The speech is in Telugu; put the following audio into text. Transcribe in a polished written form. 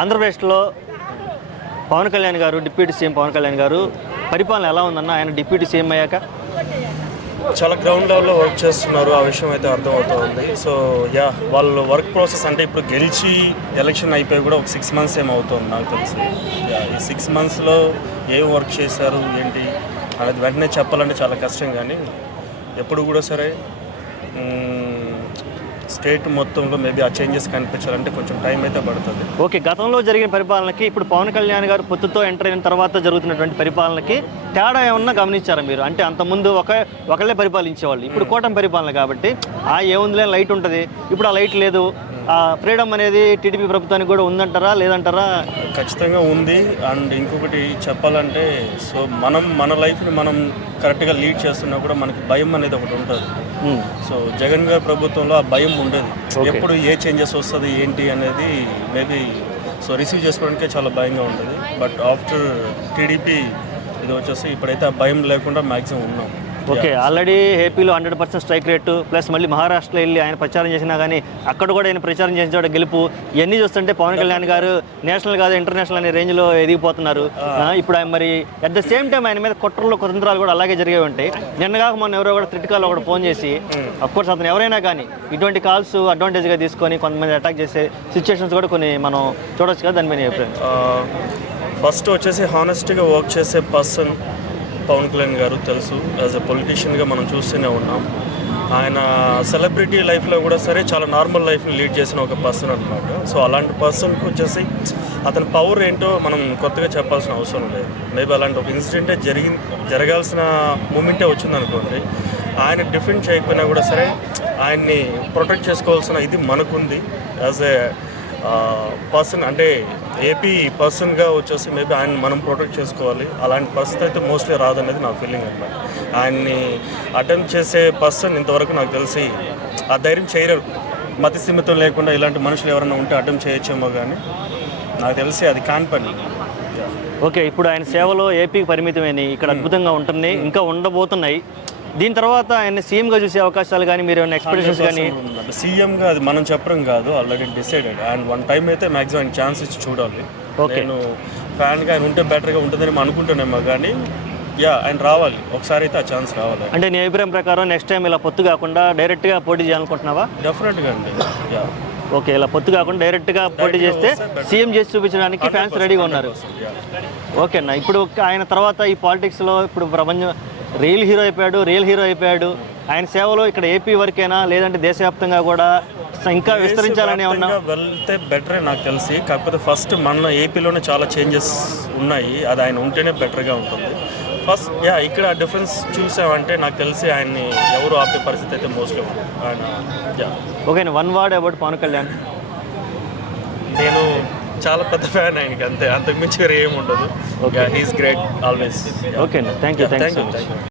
ఆంధ్రప్రదేశ్లో పవన్ కళ్యాణ్ గారు, డిప్యూటీ సీఎం పవన్ కళ్యాణ్ గారు పరిపాలన ఎలా ఉందన్న? ఆయన డిప్యూటీ సీఎం అయ్యాక చాలా గ్రౌండ్ లెవెల్లో వర్క్ చేస్తున్నారు, ఆ విషయం అయితే అర్థమవుతుంది. సో వాళ్ళు వర్క్ ప్రాసెస్ అంటే ఇప్పుడు గెలిచి ఎలక్షన్ అయిపోయి కూడా ఒక 6 months ఏమవుతుంది నాకు తెలిసి. ఈ 6 monthsలో ఏం వర్క్ చేశారు ఏంటి అనేది వెంటనే చెప్పాలంటే చాలా కష్టం. కానీ ఎప్పుడు కూడా సరే స్టేట్ మొత్తంలో మేబీ ఆ చేంజెస్ కనిపించాలంటే కొంచెం టైం అయితే పడుతుంది. ఓకే, గతంలో జరిగిన పరిపాలనకి ఇప్పుడు పవన్ కళ్యాణ్ గారు పొత్తుతో ఎంటర్ అయిన తర్వాత జరుగుతున్నటువంటి పరిపాలనకి తేడా ఏమన్నా గమనించారా మీరు? అంటే అంతకుముందు ఒకళ్ళే పరిపాలించేవాళ్ళు, ఇప్పుడు కూటమి పరిపాలన కాబట్టి ఏముందిలే లైట్ ఉంటుంది, ఇప్పుడు ఆ లైట్ లేదు. ఫ్రీడమ్ అనేది టీడీపీ ప్రభుత్వానికి కూడా ఉందంటారా లేదంటారా? ఖచ్చితంగా ఉంది. అండ్ ఇంకొకటి చెప్పాలంటే సో మన లైఫ్ని మనం కరెక్ట్గా లీడ్ చేస్తున్నా కూడా మనకి భయం అనేది ఒకటి ఉంటుంది. సో జగన్ గారి ప్రభుత్వంలో ఆ భయం ఉండదు. ఎప్పుడు ఏ చేంజెస్ వస్తుంది ఏంటి అనేది మేబీ సో రిసీవ్ చేసుకోవడానికే చాలా భయంగా ఉంటుంది. బట్ ఆఫ్టర్ టీడీపీ ఇది వచ్చేసి ఇప్పుడైతే ఆ భయం లేకుండా మ్యాక్సిమం ఉన్నాం. ఓకే, ఆల్రెడీ ఏపీలో 100% స్ట్రైక్ రేటు, ప్లస్ మళ్ళీ మహారాష్ట్రలో వెళ్ళి ఆయన ప్రచారం చేసినా కానీ అక్కడ కూడా ఆయన ప్రచారం చేసిన చోట గెలుపు, ఇవన్నీ చూస్తుంటే పవన్ కళ్యాణ్ గారు నేషనల్ కాదు ఇంటర్నేషనల్ అనే రేంజ్లో ఎదిగిపోతున్నారు. ఇప్పుడు ఆయన మరి అట్ ద సేమ్ టైం ఆయన మీద కుట్రలు కుతంత్రాలు కూడా అలాగే జరిగే ఉంటాయి. నిన్నగాక మొన్న ఎవరో కూడా థ్రెట్ కాల్ ఒకటి ఫోన్ చేసి, అఫ్కోర్స్ అతను ఎవరైనా కానీ ఇటువంటి కాల్స్ అడ్వాంటేజ్గా తీసుకొని కొంతమంది అటాక్ చేసే సిచ్యువేషన్స్ కూడా కొన్ని మనం చూడొచ్చు కదా, దాని మీద చెప్పాను. ఫస్ట్ వచ్చేసి హానెస్ట్గా వర్క్ చేసే పర్సన్ పవన్ కళ్యాణ్ గారు తెలుసు. యాజ్ ఎ పొలిటీషియన్గా మనం చూస్తూనే ఉన్నాం. ఆయన సెలబ్రిటీ లైఫ్లో కూడా సరే చాలా నార్మల్ లైఫ్ని లీడ్ చేసిన ఒక పర్సన్ అనమాట. సో అలాంటి పర్సన్కి వచ్చేసి అతని పవర్ ఏంటో మనం కొత్తగా చెప్పాల్సిన అవసరం లేదు. మేబీ అలాంటి ఒక ఇన్సిడెంటే జరగాల్సిన మూమెంటే వచ్చిందనుకోండి, ఆయన డిఫెండ్ చేయకపోయినా కూడా సరే ఆయన్ని ప్రొటెక్ట్ చేసుకోవాల్సిన ఇది మనకుంది. యాజ్ ఏ పర్సన్ అంటే ఏపీ పర్సన్గా వచ్చేసి మేబీ ఆయన మనం ప్రొటెక్ట్ చేసుకోవాలి. అలాంటి పరిస్థితి అయితే మోస్ట్లీ రాదనేది నా ఫీలింగ్ అనమాట. ఆయన్ని అటెంప్ట్ చేసే పర్సన్ ఇంతవరకు నాకు తెలిసి ఆ ధైర్యం చేయలేరు. మతి స్థిమితం లేకుండా ఇలాంటి మనుషులు ఎవరైనా ఉంటే అటెంప్ట్ చేయొచ్చేమో, కానీ నాకు తెలిసి అది కాని పని. ఓకే, ఇప్పుడు ఆయన సేవలో ఏపీకి పరిమితమైనవి ఇక్కడ అద్భుతంగా ఉంటున్నాయి, ఇంకా ఉండబోతున్నాయి. దీని తర్వాత ఆయన సీఎంగా చూసే అవకాశాలు కానీ మీరు ఏమైనా ఎక్స్పెక్టేషన్స్ కానీ? సీఎంగా అది మనం చెప్పడం కాదు, already decided. And one time అయితే మ్యాక్సిమం ఆయన ఛాన్స్ ఇచ్చి చూడాలి. నేను ఫ్యాన్గా ఆయన ఉంటే బెటర్గా ఉంటుందని అనుకుంటున్నామో, కానీ ఆయన రావాలి, ఒకసారి అయితే ఆ ఛాన్స్ రావాలి. అంటే నీ అభిప్రాయం ప్రకారం నెక్స్ట్ టైం ఇలా పొత్తు కాకుండా డైరెక్ట్గా పోటీ చేయాలనుకుంటున్నావా? డెఫినెట్గా అండి. ఓకే, ఇలా పొత్తు కాకుండా డైరెక్ట్గా పోటీ చేస్తే సీఎం చేసి చూపించడానికి ఫ్యాన్స్ రెడీగా ఉన్నారు. ఓకే అన్న, ఇప్పుడు ఆయన తర్వాత ఈ పాలిటిక్స్లో ఇప్పుడు ప్రపంచం రియల్ హీరో అయిపోయాడు. ఆయన సేవలో ఇక్కడ ఏపీ వరకేనా లేదంటే దేశవ్యాప్తంగా కూడా ఇంకా విస్తరించాలని ఏమన్నా? వెళ్తే బెటరే నాకు తెలిసి. కాకపోతే ఫస్ట్ మన ఏపీలోనే చాలా చేంజెస్ ఉన్నాయి, అది ఆయన ఉంటేనే బెటర్గా ఉంటుంది. ఫస్ట్ ఇక్కడ డిఫరెన్స్ చూసామంటే నాకు తెలిసి ఆయన్ని ఎవరు ఆపే పరిస్థితి అయితే మోస్ట్లీ ఆయన. Okay, 1 word about Pawan Kalyan. నేను చాలా పెద్ద ఫ్యాన్ ఆయనకి, అంతే, అంతకుమించి వేరే ఏమి ఉండదు. He's great always. ఓకే అండి, థ్యాంక్ యూ.